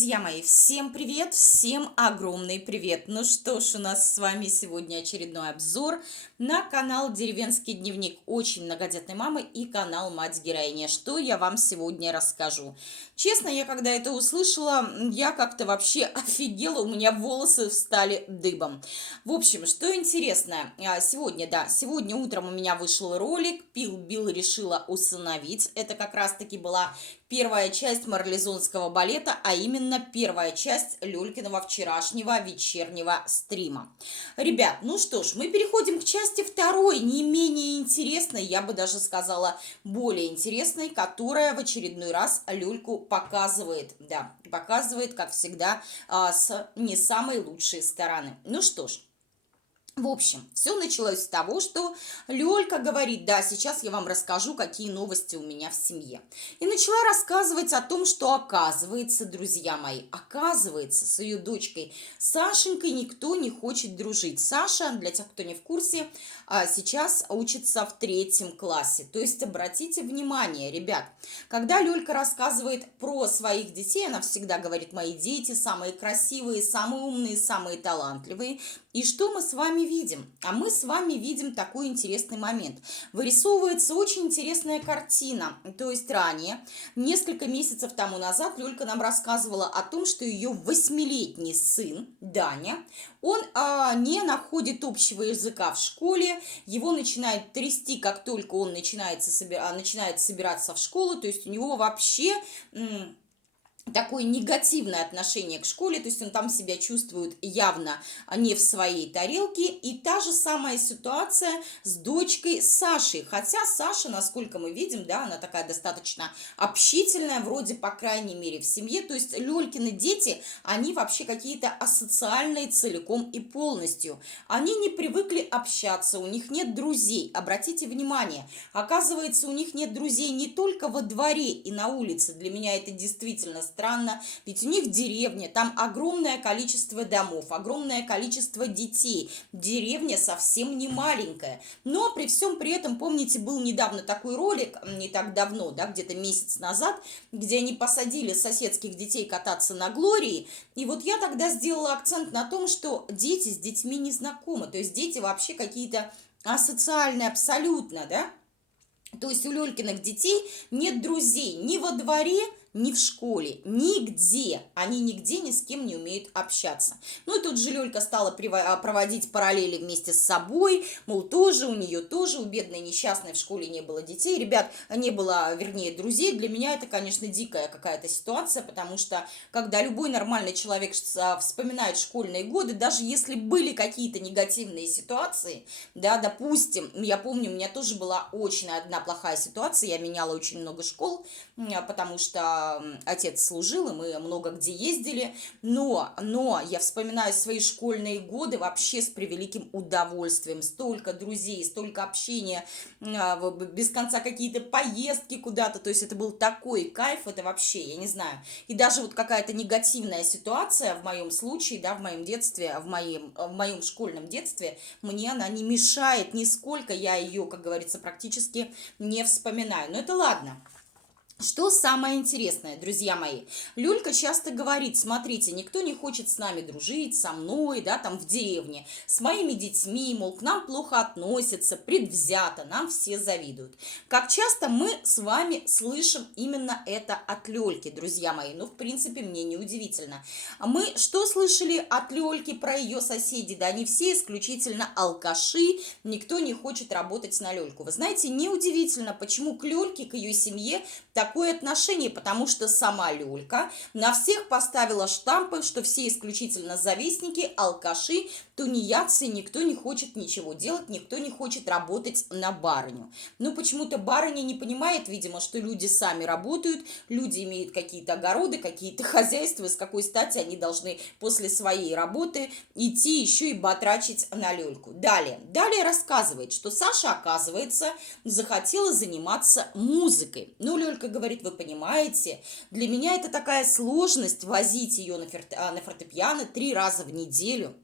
Друзья мои, всем привет, всем огромный привет. Ну что ж, у нас с вами сегодня очередной обзор на канал Деревенский дневник очень многодетной мамы и канал Мать-героиня. Что я вам сегодня расскажу? Честно, я когда это услышала, я как-то вообще офигела, у меня волосы встали дыбом. В общем, что интересно, сегодня утром у меня вышел ролик, Пил Билл решила усыновить. Это как раз-таки была первая часть марлезонского балета, а именно первая часть Лёлькиного вчерашнего вечернего стрима. Ребят, ну что ж, мы переходим к части второй, не менее интересной, я бы даже сказала, более интересной, которая в очередной раз Лёльку показывает, да, показывает, как всегда, с не самой лучшей стороны. Ну что ж, в общем, все началось с того, что Лёлька говорит: да, сейчас я вам расскажу, какие новости у меня в семье. И начала рассказывать о том, что оказывается, друзья мои, оказывается, с ее дочкой Сашенькой никто не хочет дружить. Саша, для тех, кто не в курсе, сейчас учится в 3 классе. То есть обратите внимание, ребят, когда Лёлька рассказывает про своих детей, она всегда говорит: мои дети самые красивые, самые умные, самые талантливые. И что мы с вами видим? А мы с вами видим такой интересный момент. Вырисовывается очень интересная картина. То есть ранее, несколько месяцев тому назад, Лёлька нам рассказывала о том, что ее 8-летний сын Даня, он не находит общего языка в школе, его начинает трясти, как только он начинает собираться в школу, то есть у него вообще такое негативное отношение к школе, то есть он там себя чувствует явно не в своей тарелке. И та же самая ситуация с дочкой Сашей. Хотя Саша, насколько мы видим, да, она такая достаточно общительная, вроде, по крайней мере, в семье. То есть Лёлькины дети, они вообще какие-то асоциальные целиком и полностью. Они не привыкли общаться, у них нет друзей. Обратите внимание, оказывается, у них нет друзей не только во дворе и на улице. Для меня это действительно странно, ведь у них деревня, там огромное количество домов, огромное количество детей, деревня совсем не маленькая. Но при всем при этом, помните, был недавно такой ролик, не так давно, да, где-то месяц назад, где они посадили соседских детей кататься на Глории, и вот я тогда сделала акцент на том, что дети с детьми не знакомы, то есть дети вообще какие-то асоциальные абсолютно, да. То есть у Лёлькиных детей нет друзей ни во дворе, ни в школе, нигде. Они нигде ни с кем не умеют общаться. Ну и тут же Лёлька стала проводить параллели вместе с собой, мол, тоже у нее тоже, у бедной несчастной в школе не было детей. Ребят, не было, вернее, друзей. Для меня это, конечно, дикая какая-то ситуация, потому что, когда любой нормальный человек вспоминает школьные годы, даже если были какие-то негативные ситуации, да, допустим, я помню, у меня тоже была очень одна плохая ситуация, я меняла очень много школ, потому что отец служил, и мы много где ездили, но я вспоминаю свои школьные годы вообще с превеликим удовольствием. Столько друзей, столько общения, без конца какие-то поездки куда-то, то есть это был такой кайф, это вообще, я не знаю. И даже вот какая-то негативная ситуация в моем случае, да, в моем детстве, в моем школьном детстве, мне она не мешает нисколько, я ее, как говорится, практически не вспоминаю. Но это ладно. Что самое интересное, друзья мои, Люлька часто говорит: смотрите, никто не хочет с нами дружить, со мной, да, там в деревне, с моими детьми, мол, к нам плохо относятся, предвзято, нам все завидуют. Как часто мы с вами слышим именно это от Лёльки, друзья мои, ну, в принципе, мне не удивительно. Мы что слышали от Лёльки про ее соседей? Да, они все исключительно алкаши, никто не хочет работать на Лёльку. Вы знаете, неудивительно, почему к Лёльке, к ее семье такое отношение, потому что сама Лёлька на всех поставила штампы, что все исключительно завистники, алкаши, тунеядцы, никто не хочет ничего делать, никто не хочет работать на барыню. Ну, почему-то барыня не понимает, видимо, что люди сами работают, люди имеют какие-то огороды, какие-то хозяйства, с какой стати они должны после своей работы идти еще и батрачить на Лёльку. Далее рассказывает, что Саша, оказывается, захотела заниматься музыкой. Ну, Лёлька говорит: вы понимаете, для меня это такая сложность возить ее на фортепиано 3 раза в неделю.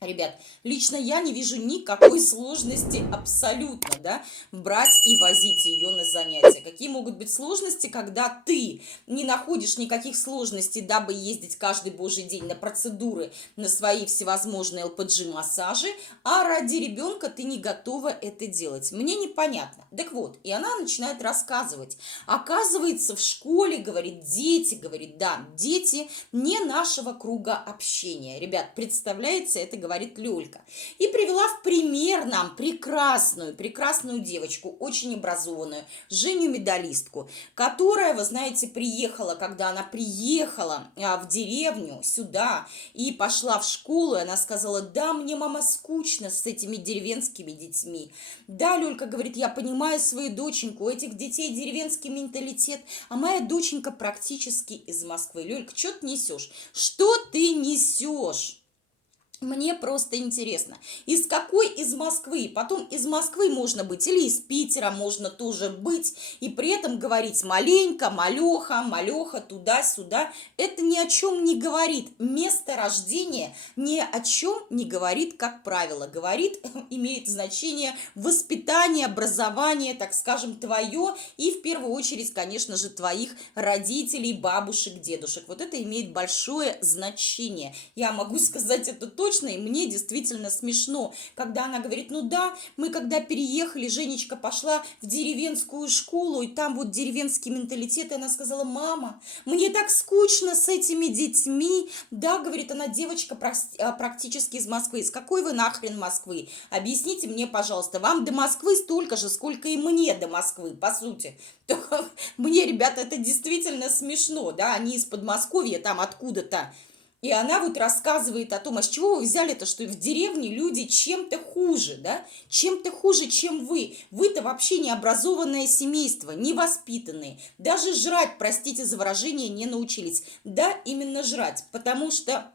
Ребят, лично я не вижу никакой сложности абсолютно, да, брать и возить ее на занятия. Какие могут быть сложности, когда ты не находишь никаких сложностей, дабы ездить каждый божий день на процедуры, на свои всевозможные ЛПГ-массажи, а ради ребенка ты не готова это делать. Мне непонятно. Так вот, и она начинает рассказывать. Оказывается, в школе, говорит, да, дети не нашего круга общения. Ребят, представляете, это говорит Лёлька. И привела в пример нам прекрасную девочку, очень образованную, Женю-медалистку, которая, вы знаете, приехала, когда она приехала в деревню сюда и пошла в школу, и она сказала: да, мне, мама, скучно с этими деревенскими детьми. Да, Лёлька говорит, я понимаю свою доченьку, у этих детей деревенский менталитет, а моя доченька практически из Москвы. Лёлька, что ты несешь? Что ты несешь? Мне просто интересно, из какой из Москвы? Потом из Москвы можно быть, или из Питера можно тоже быть, и при этом говорить маленько, малеха, туда-сюда. Это ни о чем не говорит. Место рождения ни о чем не говорит, как правило. Говорит, имеет значение воспитание, образование, так скажем, твое, и в первую очередь, конечно же, твоих родителей, бабушек, дедушек. Вот это имеет большое значение. Я могу сказать это точно, и мне действительно смешно, когда она говорит: ну да, мы когда переехали, Женечка пошла в деревенскую школу, и там вот деревенский менталитет, и она сказала: мама, мне так скучно с этими детьми. Да, говорит она, девочка практически из Москвы. Из какой вы нахрен Москвы? Объясните мне, пожалуйста, вам до Москвы столько же, сколько и мне до Москвы, по сути. Только мне, ребята, это действительно смешно, да, они из Подмосковья, там откуда-то. И она вот рассказывает о том, а с чего вы взяли-то, что в деревне люди чем-то хуже, да? Чем-то хуже, чем вы. Вы-то вообще необразованное семейство, невоспитанные. Даже жрать, простите за выражение, не научились. Да, именно жрать, потому что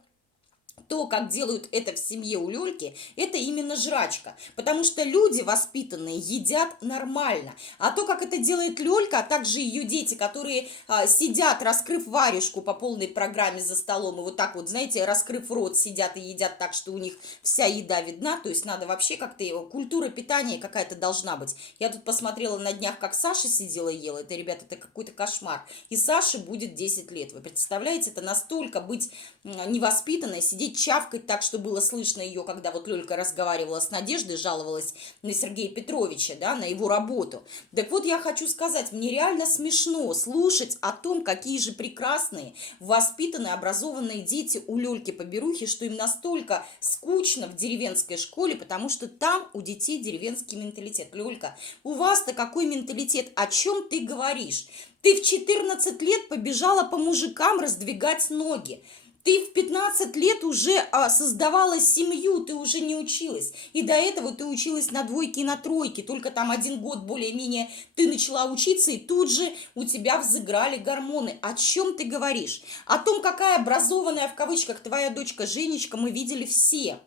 то, как делают это в семье у Лёльки, это именно жрачка. Потому что люди воспитанные едят нормально. А то, как это делает Лёлька, а также ее дети, которые сидят, раскрыв варежку по полной программе за столом, и вот так вот, знаете, раскрыв рот, сидят и едят так, что у них вся еда видна. То есть надо вообще как-то, культура питания какая-то должна быть. Я тут посмотрела на днях, как Саша сидела и ела. Это, ребята, это какой-то кошмар. И Саше будет 10 лет. Вы представляете, это настолько быть невоспитанной, сидеть чавкать так, что было слышно ее, когда вот Лёлька разговаривала с Надеждой, жаловалась на Сергея Петровича, да, на его работу. Так вот, я хочу сказать, мне реально смешно слушать о том, какие же прекрасные, воспитанные, образованные дети у Лёльки-поберухи, что им настолько скучно в деревенской школе, потому что там у детей деревенский менталитет. Лёлька, у вас-то какой менталитет? О чем ты говоришь? Ты в 14 лет побежала по мужикам раздвигать ноги. Ты в 15 лет уже создавала семью, ты уже не училась. И до этого ты училась на двойке и на тройке. Только там 1 год более-менее ты начала учиться, и тут же у тебя взыграли гормоны. О чем ты говоришь? О том, какая образованная в кавычках твоя дочка Женечка, мы видели все.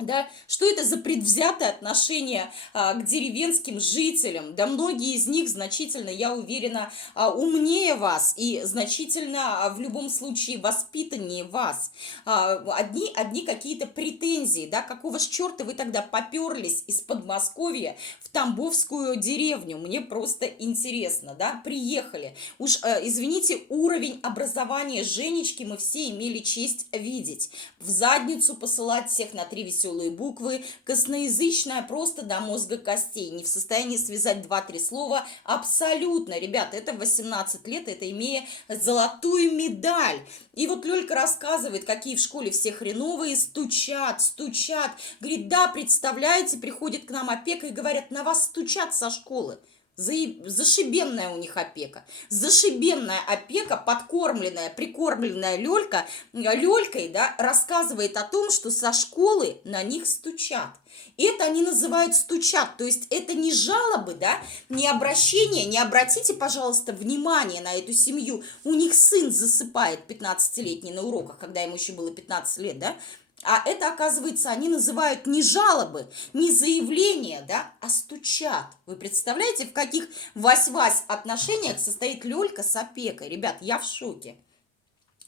Да, что это за предвзятое отношение к деревенским жителям? Да, многие из них значительно, я уверена, умнее вас и значительно в любом случае воспитаннее вас. Одни какие-то претензии, да, какого ж черта вы тогда поперлись из Подмосковья в Тамбовскую деревню? Мне просто интересно, да, приехали. Уж, извините, уровень образования Женечки мы все имели честь видеть. В задницу посылать всех на 3 веселые буквы, косноязычная просто до мозга костей, не в состоянии связать 2-3 слова абсолютно. Ребята, это в 18 лет, это имея золотую медаль. И вот Лёлька рассказывает, какие в школе все хреновые, стучат. Говорит, да, представляете, приходит к нам опека и говорят, на вас стучат со школы. Зашибенная у них опека. Зашибенная опека, подкормленная, прикормленная Лёлькой, да, рассказывает о том, что со школы на них стучат. Это они называют стучат, то есть это не жалобы, да, не обращение, не обратите, пожалуйста, внимание на эту семью. У них сын засыпает 15-летний на уроках, когда ему еще было 15 лет, да. А это, оказывается, они называют не жалобы, не заявления, да, а стучат. Вы представляете, в каких вась-вась отношениях состоит Лёлька с опекой? Ребят, я в шоке.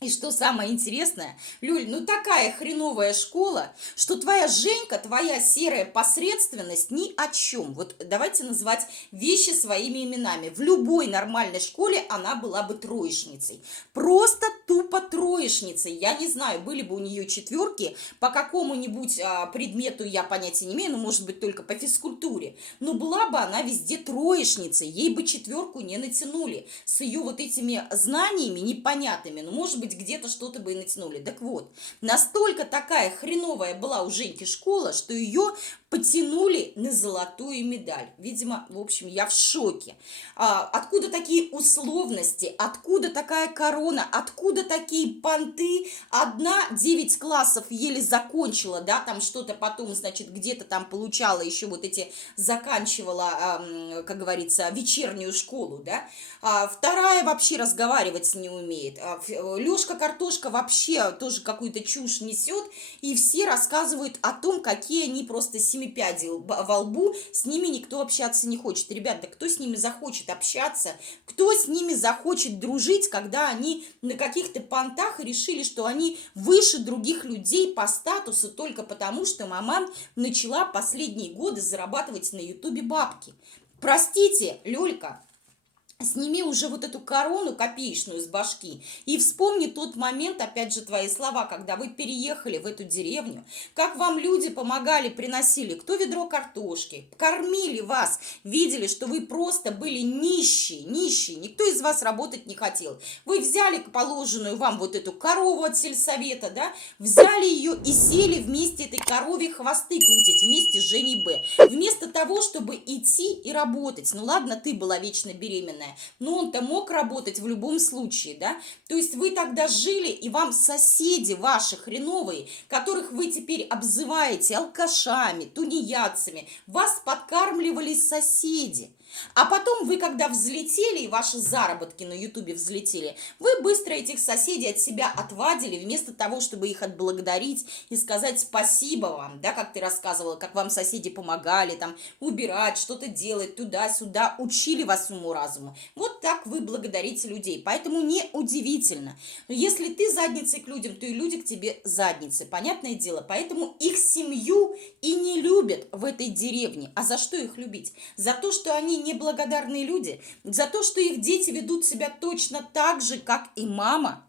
И что самое интересное, Люль, ну такая хреновая школа, что твоя Женька, твоя серая посредственность ни о чем. Вот давайте называть вещи своими именами. В любой нормальной школе она была бы троечницей. Просто тупо троечницей. Я не знаю, были бы у нее четверки по какому-нибудь предмету, я понятия не имею, ну может быть только по физкультуре. Но была бы она везде троечницей, ей бы четверку не натянули. С ее вот этими знаниями непонятными, ну может быть где-то что-то бы и натянули. Так вот, настолько такая хреновая была у Женьки школа, что ее потянули на золотую медаль. Видимо, в общем, я в шоке. Откуда такие условности? Откуда такая корона? Откуда такие понты? Одна 9 классов еле закончила, да, там что-то потом, значит, где-то там получала еще вот эти, заканчивала, как говорится, вечернюю школу, да. Вторая вообще разговаривать не умеет. Лешка Картошка вообще тоже какую-то чушь несет, и все рассказывают о том, какие они просто семипяди во лбу, с ними никто общаться не хочет. Ребята, кто с ними захочет общаться, кто с ними захочет дружить, когда они на каких-то понтах решили, что они выше других людей по статусу только потому, что маман начала последние годы зарабатывать на ютубе бабки. Простите, Лёлька, сними уже вот эту корону копеечную с башки и вспомни тот момент, опять же, твои слова, когда вы переехали в эту деревню, как вам люди помогали, приносили, кто ведро картошки, кормили вас, видели, что вы просто были нищие, нищие, никто из вас работать не хотел. Вы взяли положенную вам вот эту корову от сельсовета, да, взяли ее и сели вместе этой корове хвосты крутить, вместе с Женей Б. Вместо того, чтобы идти и работать. Ну ладно, ты была вечно беременная, но он-то мог работать в любом случае, да? То есть вы тогда жили, и вам соседи ваши хреновые, которых вы теперь обзываете алкашами, тунеядцами, вас подкармливали соседи. А потом вы, когда взлетели, и ваши заработки на ютубе взлетели, вы быстро этих соседей от себя отвадили, вместо того, чтобы их отблагодарить и сказать спасибо вам, да, как ты рассказывала, как вам соседи помогали, там, убирать, что-то делать, туда-сюда, учили вас уму-разуму. Вот так вы благодарите людей, поэтому неудивительно. Но если ты задницей к людям, то и люди к тебе задницы, понятное дело, поэтому их семью и не любят в этой деревне. А за что их любить? За то, что они неблагодарные люди, за то, что их дети ведут себя точно так же, как и мама.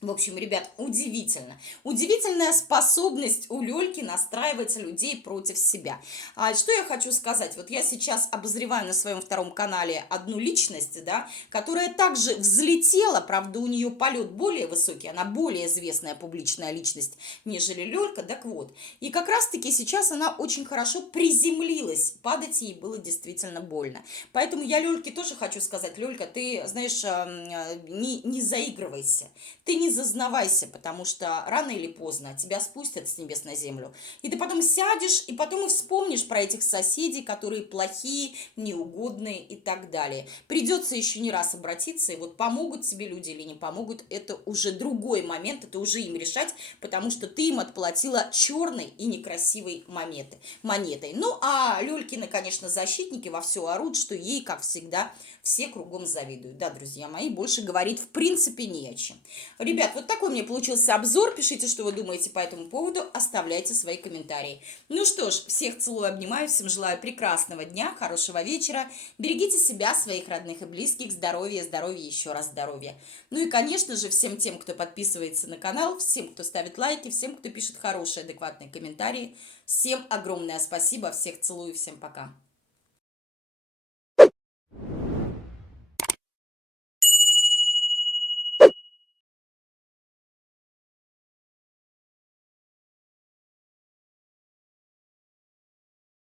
В общем, ребят, удивительно. Удивительная способность у Лёльки настраивать людей против себя. Что я хочу сказать? Вот я сейчас обозреваю на своем втором канале одну личность, да, которая также взлетела, правда, у нее полет более высокий, она более известная публичная личность, нежели Лёлька, так вот. И как раз-таки сейчас она очень хорошо приземлилась, падать ей было действительно больно. Поэтому я Лёльке тоже хочу сказать: Лёлька, ты, знаешь, не заигрывайся, ты не зазнавайся, потому что рано или поздно тебя спустят с небес на землю. И ты потом сядешь, и потом и вспомнишь про этих соседей, которые плохие, неугодные и так далее. Придется еще не раз обратиться, и вот помогут тебе люди или не помогут, это уже другой момент, это уже им решать, потому что ты им отплатила черной и некрасивой монетой. Ну, а Лёлькины, конечно, защитники во все орут, что ей, как всегда, все кругом завидуют. Да, друзья мои, больше говорить в принципе не о чем. Ребят, вот такой у меня получился обзор. Пишите, что вы думаете по этому поводу. Оставляйте свои комментарии. Ну что ж, всех целую, обнимаю. Всем желаю прекрасного дня, хорошего вечера. Берегите себя, своих родных и близких. Здоровья, здоровья, еще раз здоровья. Ну и, конечно же, всем тем, кто подписывается на канал, всем, кто ставит лайки, всем, кто пишет хорошие, адекватные комментарии. Всем огромное спасибо. Всех целую, всем пока.